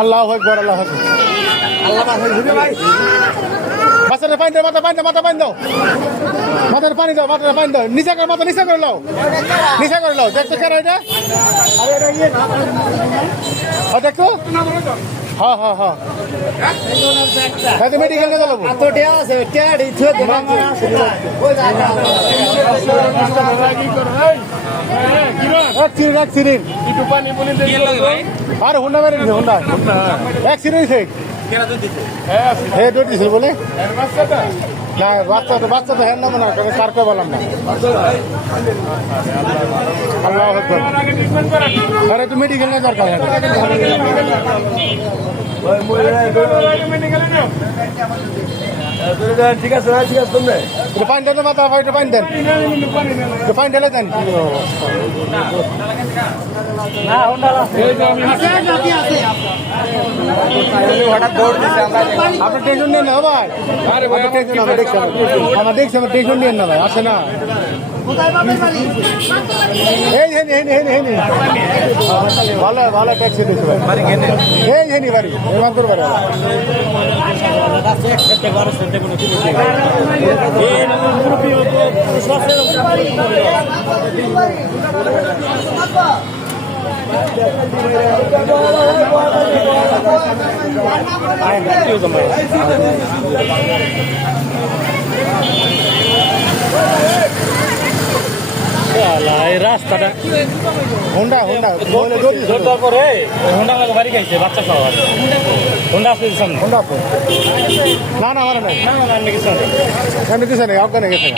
আল্লাহু আকবার আল্লাহু আকবার বাচ্চাটা পানি দাও মাথা পানি দাও মাথার পানি দাও মাথার পানি দাও নিচা করে মাথা নিচা করে লাও দেখতো কেন এটা দেখতো হ্যাঁ তো মেডিকেল নিয়ে যাবো অ্যাক্সিডেন্ট আরে হুন্ডা মেরে দিছে হুন্ডা অ্যাক্সিডেন্ট হ্যাঁ দৌড় দিছিল বলে না বাচ্চা তো হ্যাঁ নামো না কার কে বললাম না আল্লাহ আরে তুই মেডিকেল নিয়ে দরকার ঠিক আছে তোমরা পানি দেন মাথা পানি দেন পানি ঢেলে দেন আপনার টেনশন নেন না ভাই আমার দেখছি আমার টেনশন নেন না ভাই আসে না ভালো ট্যাক্সি দিচ্ছে ভাই এই বাড়ি মানপুর বাড়ি রাস্তাটা হোন্ডা পরে হোন্ডা আমাকে বাড়ি খাইছে বাচ্চা খাওয়ার হোন্ডা আসলে হোন্ডা না আমার নাই কিছু নেই আপনার গেছে